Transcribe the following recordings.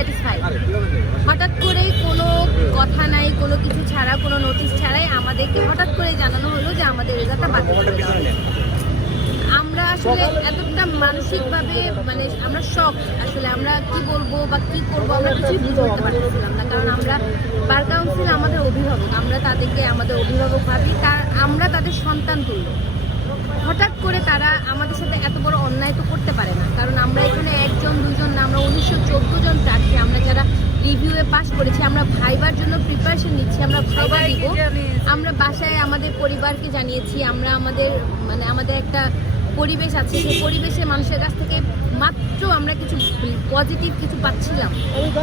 Satisfy হঠাৎ করে কোনো কথা নাই, কোনো কিছু ছাড়া, কোনো নোটিশ ছাড়াই আমাদেরকে হঠাৎ করে জানানো হলো যে আমাদের রেজাল্টটা বাতিল হয়েছে। আমরা আসলে এতটা মানসিকভাবে মানে আমরা শখ আসলে আমরা কি বলব বা কি করব আমরা কিছুই বুঝে উঠতে পারতেছিলাম না। কারণ আমরা বার কাউন্সিল আমাদের অভিভাবক, আমরা তাদেরকে, আমাদের অভিভাবক ভাবি তার আমরা তাদের সন্তান তুল্য। হঠাৎ করে তারা আমাদের সাথে এত বড় অন্যায় তো করতে পারে না। কারণ আমরা এখানে একজন, দুজন না, আমরা উনিশশো চোদ্দ জন প্রার্থী রিভিউয়ে পাস করেছি। আমরা ভাইবার জন্য প্রিপারেশন নিচ্ছি আমরা ভাইবা দিব। আমরা বাসায় আমাদের পরিবারকে জানিয়েছি আমরা আমাদের মানে আমাদের একটা পরিবেশ আছে। সেই পরিবেশে মানুষের কাছ থেকে মাত্র আমরা কিছু পজিটিভ কিছু পাচ্ছিলাম।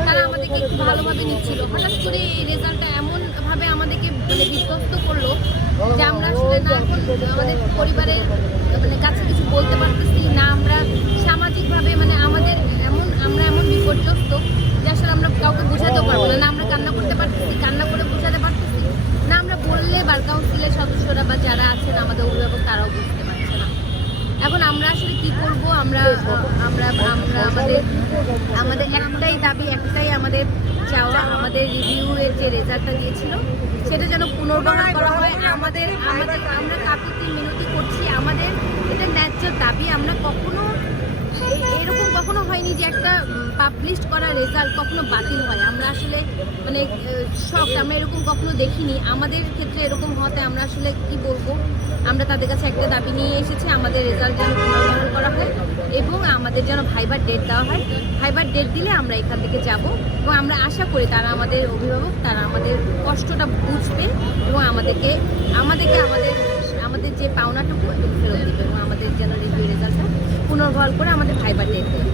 তারা আমাদেরকে একটু ভালোভাবে নিচ্ছিল। হঠাৎ করে এই রেজাল্টটা এমনভাবে আমাদেরকে মানে বিধ্বস্ত করল যে আমরা আসলে না এখন আমাদের পরিবারের মানে কাছে কিছু বলতে পারতেছি না। আমরা সামাজিকভাবে মানে আমাদের এমন আমরা এমন বিপর্যস্ত যে আসলে আমরা কাউকে বোঝাতেও পারব না না আমরা কান্না করতে পারতেছি কান্না করে বোঝাতে পারতেছি না আমরা বললে বার কাউন্সিলের বা যারা আছেন আমাদের অভিভাবক, তারাও বুঝতে পারছে না এখন আমরা আসলে কি করব? আমরা আমরা আমরা আমাদের আমাদের একটাই দাবি, একটাই আমাদের চাওয়া, আমাদের রিভিউ এর যে রেজাল্টটা দিয়েছিল, সেটা যেন পুনর্বহাল করা হয়। আমাদের আমাদের, আমরা কাকুতি মিনতি করছি। আমাদের, এটা ন্যায্য দাবি। আমরা কখনো হয়নি যে একটা পাবলিশ করা রেজাল্ট কখনো বাতিল হয়। আমরা আসলে মানে শখ আমরা এরকম কখনো দেখিনি। আমাদের ক্ষেত্রে এরকম হতে আমরা আসলে কি বলব? আমরা তাদের কাছে একটা দাবি নিয়ে এসেছি, আমাদের রেজাল্ট যেন পুনর্বহাল করা হয় এবং আমাদের যেন ভাইবার ডেট দেওয়া হয়। ভাইবার ডেট দিলে আমরা এখান থেকে যাব এবং আমরা আশা করি তারা আমাদের অভিভাবক, তারা আমাদের কষ্টটা বুঝবে এবং আমাদেরকে আমাদেরকে আমাদের আমাদের যে পাওনাটুকু, ফেরত দেবে এবং আমাদের যেন রেজাল্টটা পুনর্বহাল করে আমাদের ভাইবার ডেট দেবে